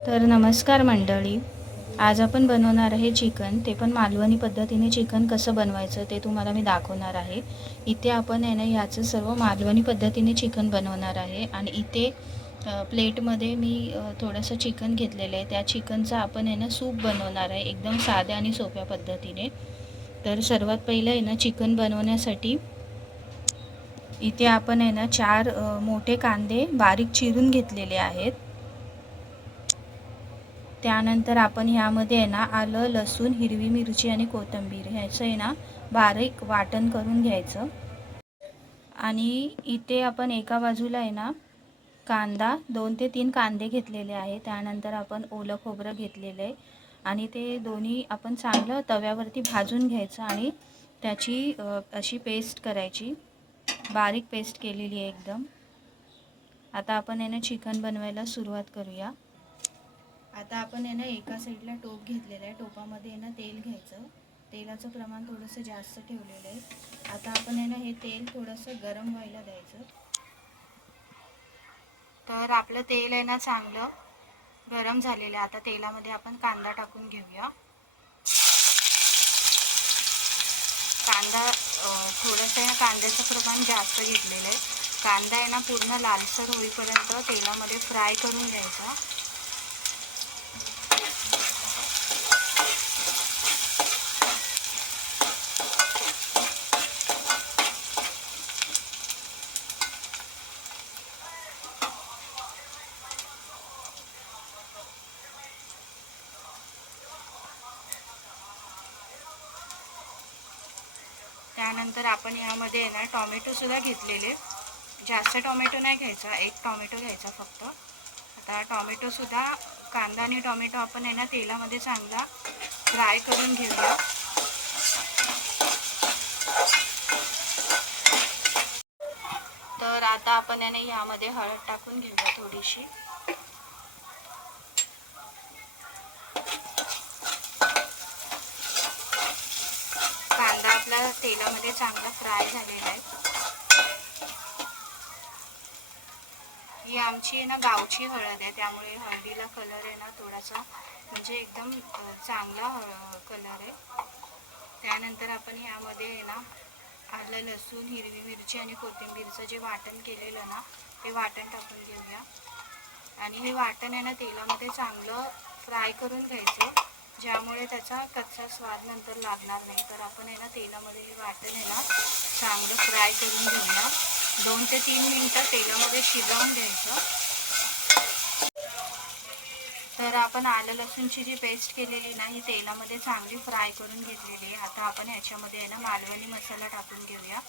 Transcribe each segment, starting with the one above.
तर नमस्कार मंडळी, आज आपण बनवणार आहे चिकन, ते पण मालवणी पद्धतीने. चिकन कसं बनवायचं ते तुम्हाला मी दाखवणार आहे. इथे आपण आहे ना ह्याचं सर्व मालवणी पद्धतीने चिकन बनवणार आहे. आणि इथे प्लेटमध्ये मी थोडंसं चिकन घेतलेलं आहे. त्या चिकनचं आपण आहे ना सूप बनवणार आहे, एकदम साध्या आणि सोप्या पद्धतीने. तर सर्वात पहिलं आहे ना चिकन बनवण्यासाठी इथे आपण आहे ना 4 मोठे कांदे बारीक चिरून घेतलेले आहेत. त्यानंतर आपण ह्यामध्ये आहे ना आलं, लसूण, हिरवी मिरची आणि कोथिंबीर ह्याचं आहे ना बारीक वाटण करून घ्यायचं. आणि इथे आपण एका बाजूला आहे ना कांदा 2 ते 3 कांदे घेतलेले आहे. त्यानंतर आपण ओलं खोबरं घेतलेलं आहे आणि ते दोन्ही आपण चांगलं तव्यावरती भाजून घ्यायचं आणि त्याची अशी पेस्ट करायची, बारीक पेस्ट केलेली आहे एकदम. आता आपण आहे ना चिकन बनवायला सुरुवात करूया. आता आपण आहे ना एका साईडला टोप घेतलेला आहे. टोपामध्ये आहे ना तेल घ्यायचं. तेलाचं प्रमाण थोडंसं जास्त ठेवलेलं आहे. आता आपण आहे ना हे तेल थोडंसं गरम व्हायला द्यायचं. तर आपलं तेल आहे ना चांगलं गरम झालेलं आहे. आता तेलामध्ये आपण कांदा टाकून घेऊया. कांदा थोडंसं आहे ना कांद्याचं प्रमाण जास्त घेतलेलं आहे. कांदा आहे ना पूर्ण लालसर होईपर्यंत तेलामध्ये फ्राय करून घ्यायचा. त्यानंतर आपण यामध्ये आहे ना टॉमॅटोसुद्धा घेतलेले. जास्त टॉमॅटो नाही घ्यायचा, 1 टॉमॅटो घ्यायचा फक्त. आता टॉमॅटोसुद्धा कांदा आणि टॉमॅटो आपण आहे ना तेलामध्ये चांगला फ्राय करून घेऊया. तर आता आपण आहे ना यामध्ये हळद टाकून घेऊया थोडीशी. कांदा आपला तेलामध्ये चांगला फ्राय झालेला आहे. ही आमची आहे ना गावची हळद आहे, त्यामुळे हळदीला कलर आहे ना थोडासा म्हणजे एकदम चांगला कलर आहे. त्यानंतर आपण यामध्ये आहे ना आलं, लसूण, हिरवी मिरची आणि कोथिंबीरचं जे वाटण केलेलं ना ते वाटण टाकून घेऊया. आणि हे वाटण आहे ना तेलामध्ये चांगलं फ्राय करून घ्यायचं, ज्यामुळे त्याचा कच्चा स्वाद नंतर लागणार नाही. तर आपण आहे ना तेलामध्ये हे वाटण आहे ना चांगलं फ्राय करून घेऊया. 2 ते 3 मिनटं तेलामध्ये शिजवून घ्यायचं. तर आपण आलं लसूणची जी पेस्ट केलेली ना ही तेलामध्ये चांगली फ्राय करून घेतलेली आहे. आता आपण ह्याच्यामध्ये आहे ना मालवणी मसाला टाकून घेऊया.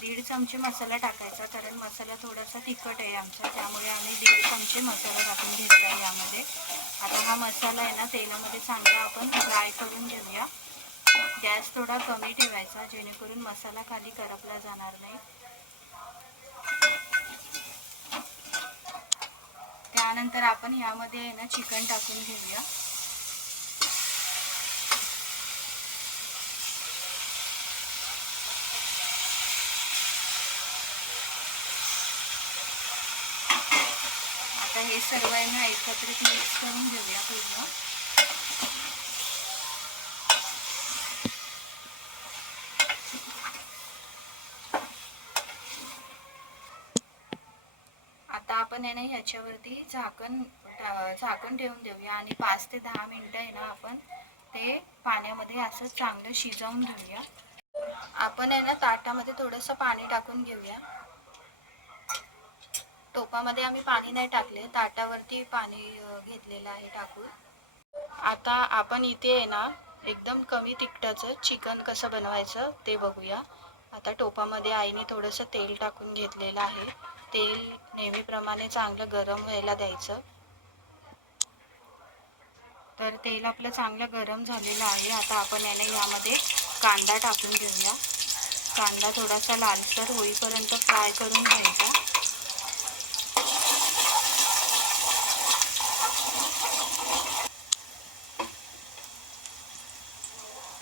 1.5 चमचे मसाला टाकायचा, कारण मसाला थोडासा तिखट आहे आमचा, त्यामुळे आम्ही 1.5 चमचे मसाला टाकून घेतला आहे यामध्ये. आता हा मसाला आहे ना तेलामध्ये चांगला आपण फ्राय करून घेऊया. गॅस थोडा कमी ठेवायचा, जेणेकरून मसाला खाली करपला जाणार नाही. त्यानंतर आपण यामध्ये आहे ना चिकन टाकून घेऊया. आता हे सर्व आहे ना एकत्रित मिक्स करून घेऊया पूर्ण. आता आपण आहे ना ह्याच्यावरती झाकण ठेवून देऊया आणि 5 ते 10 मिनटं आहे ना आपण ते पाण्यामध्ये असं चांगलं शिजवून घेऊया. आपण आहे ना ताटामध्ये थोडंसं पाणी टाकून घेऊया. टोपामध्ये आम्ही पाणी नाही टाकले, ताटावरती पाणी घेतलेलं आहे टाकून. आता आपण इथे आहे ना एकदम कमी तिखटाचं चिकन कसं बनवायचं ते बघूया. आता टोपामध्ये आईने थोडंसं तेल टाकून घेतलेलं आहे. तेल नेहमीप्रमाणे चांगलं गरम व्हायला द्यायचं. तर तेल आपलं चांगलं गरम झालेलं आहे. आता आपण आहे ना यामध्ये कांदा टाकून घेऊया. कांदा थोडासा लालसर होईपर्यंत फ्राय करून घ्यायचा.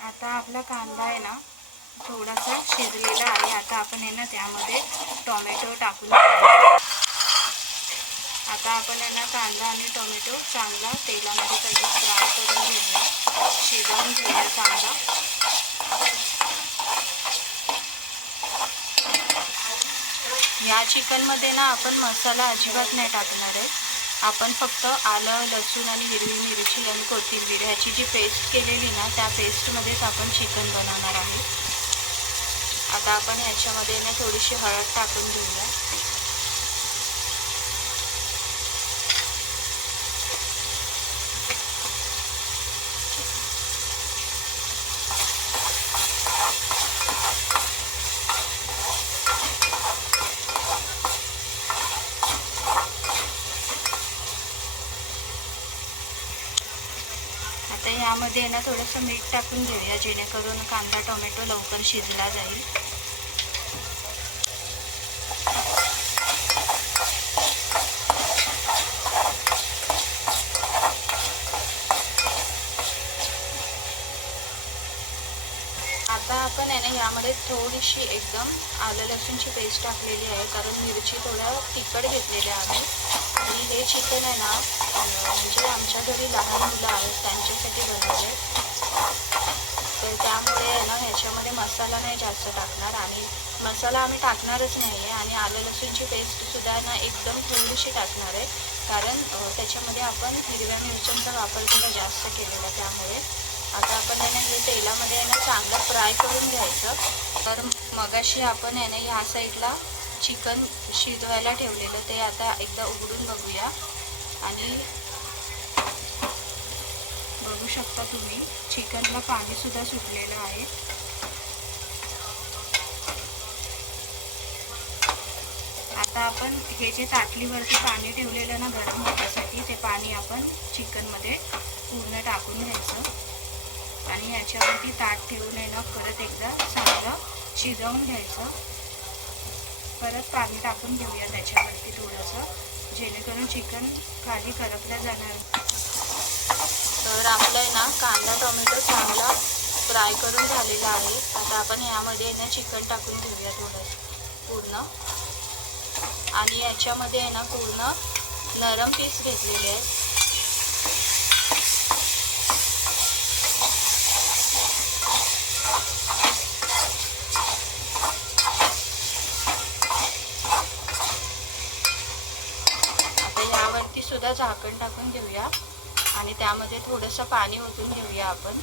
आता आपला कांदा आहे ना थोडासा शिजलेला आहे. आता आपण आहे ना त्यामध्ये टोमॅटो टाकून आता आपण यांना कांदा आणि टोमॅटो चांगला तेलामध्ये पहिले फ्राय करून घेऊया, शिजवून घेऊया चांगला. या चिकनमध्ये ना आपण मसाला अजिबात नाही टाकणार आहे. आपण फक्त आलं, लसूण आणि हिरवी मिरची आणि कोथिंबीर ह्याची जी पेस्ट केलेली ना, त्या पेस्टमध्येच आपण चिकन बनवणार आहे. आता आपण ह्याच्यामध्ये ना थोडीशी हळद टाकून घेऊया. आता ह्यामध्ये ना थोडंसं मीठ टाकून घेऊया, जेणेकरून कांदा टोमॅटो लवकर शिजला जाईल. आता आपण आहे ना यामध्ये थोडीशी एकदम आलं लसूणची पेस्ट टाकलेली आहे, कारण मिरची थोड्या तिखट घेतलेल्या आहे. आणि हे चिकन आहे ना म्हणजे आमच्या घरी लहान मुलं आहेत त्यांच्यासाठी बनवले, तर त्यामुळे आहे ना ह्याच्यामध्ये मसाला नाही जास्त टाकणार आणि मसाला आम्ही टाकणारच नाही आहे. आणि आलं लसूणची पेस्टसुद्धा ना एकदम थोडीशी टाकणार आहे, कारण त्याच्यामध्ये आपण हिरव्या मिरच्यांचा वापर थोडा जास्त केलेला, त्यामुळे. आता आपण आहे ना हे तेलामध्ये आहे ना चांगलं फ्राय करून घ्यायचं. तर मगाशी आपण आहे ना ह्या साईडला चिकन शिजवायला ठेवलेलं ते आता एकदा उघडून बघूया. आणि बघू शकता तुम्ही चिकनला पाणीसुद्धा सुटलेलं आहे. आता आपण हे जे ताटलीवरती पाणी ठेवलेलं ना गरम होण्यासाठी, ते पाणी आपण चिकनमध्ये पूर्ण टाकून घ्यायचं आणि याच्यावरती ताट ठेवून आहे ना परत एकदा चांगलं शिजवून घ्यायचं. परत पाणी टाकून घेऊया त्याच्यावरती थोडंसं, जेणेकरून चिकन खाली करपलं जाणार. तर आपलं आहे ना कांदा टोमॅटो चांगला फ्राय करून झालेला आहे. आता आपण यामध्ये ना चिकन टाकून घेऊया थोडंसं पूर्ण. आणि याच्यामध्ये आहे ना पूर्ण नरम पीस घेतलेले आहेत. सुद्धा झाकण टाकून घेऊया आणि त्यामध्ये थोडंसं पाणी ओतून घेऊया आपण.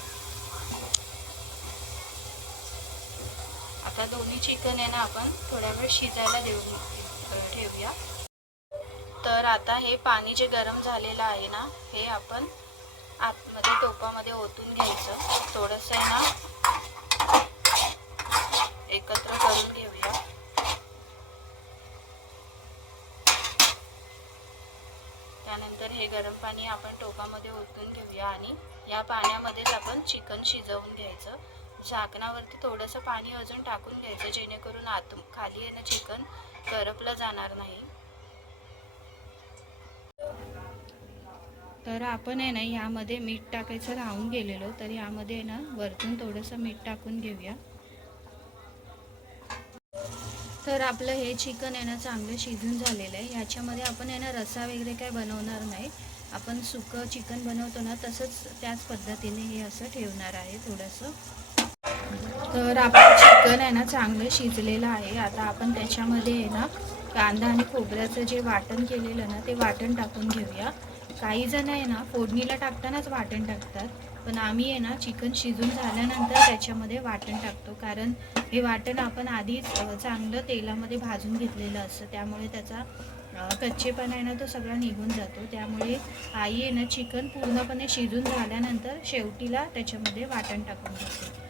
आता दोन्ही चिकन आहे ना आपण थोड्या वेळ शिजायला ठेवूया. तर आता हे पाणी जे गरम झालेलं आहे ना, हे आपण आतमध्ये टोपामध्ये ओतून घ्यायचं. थोडंसं आहे ना एकत्र करून घेऊया. त्यानंतर हे गरम पाणी आपण टोपामध्ये ओतून घेऊया आणि या पाण्यामध्येच आपण चिकन शिजवून घ्यायचं. झाकणावरती थोडंसं पाणी अजून टाकून घ्यायचं, जेणेकरून आतून खाली आहे ना चिकन करपलं जाणार नाही. तर आपण आहे ना यामध्ये मीठ टाकायचं राहून गेलेलो, तर यामध्ये आहे ना वरतून थोडंसं मीठ टाकून घेऊया. तर आपलं हे चिकन आहे ना चांगलं शिजून झालेलं आहे. ह्याच्यामध्ये आपण आहे ना रस्सा वगैरे काय बनवणार नाही. आपण सुकं चिकन बनवतो ना तसंच त्याच पद्धतीने हे असं ठेवणार आहे थोडंसं. तर आपलं चिकन आहे ना चांगलं शिजलेलं आहे. आता आपण त्याच्यामध्ये आहे ना कांदा आणि खोबऱ्याचं जे वाटण केलेलं ना ते वाटण टाकून घेऊया. काही जण आहे ना फोडणीला टाकतानाच वाटण टाकतात, पण आम्ही आहे ना चिकन शिजून झाल्यानंतर त्याच्यामध्ये वाटण टाकतो, कारण हे वाटण आपण आधीच चांगलं तेलामध्ये भाजून घेतलेलं असतं, त्यामुळे त्याचा कच्चेपणा आहे ना तो सगळा निघून जातो. त्यामुळे आई आहे ना चिकन पूर्णपणे शिजून झाल्यानंतर शेवटीला त्याच्यामध्ये वाटण टाकून घेते.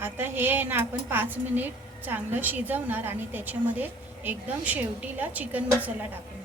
आता हे आहे ना आपण 5 मिनिट चांगलं शिजवणार आणि त्याच्यामध्ये एकदम शेवटीला चिकन मसाला टाकून